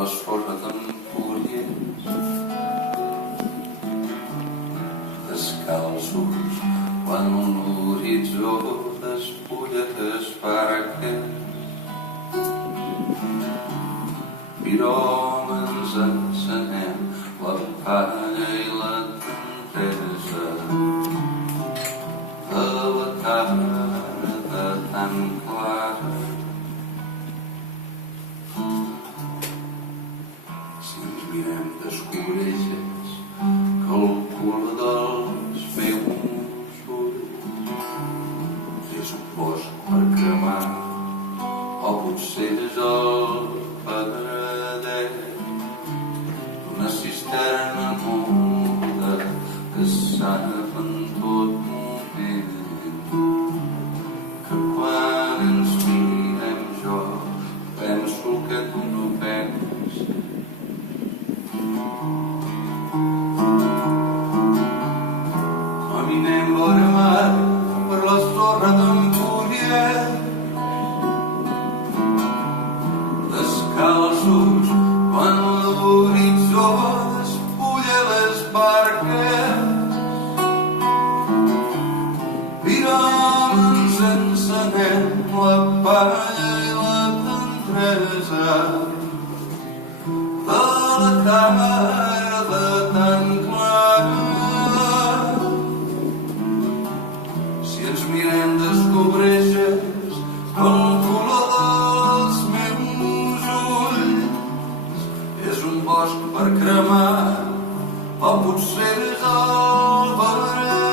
la sorra d'Empúries, descalços quan l'horitzó despulla les barques. Piròmens encenem la palla i la tendresa de la cara de tan clara. Si ens mirem descobreixes que el cul dels meus ulls és un bosc per cremar, o potser és el paradet d'una cisterna muda que sap en tot moment que quan ens mirem jo penso que tu no penses. Caminem vora mar per la sorra d'Empúries, descalços quan l'horitzó despulla les barques. Piròmens encenem la palla i la tendresa de la tarda tan clara. Si ens mirem descobreixes el color dels meus ulls és un bosc per cremar, o potser és el verdet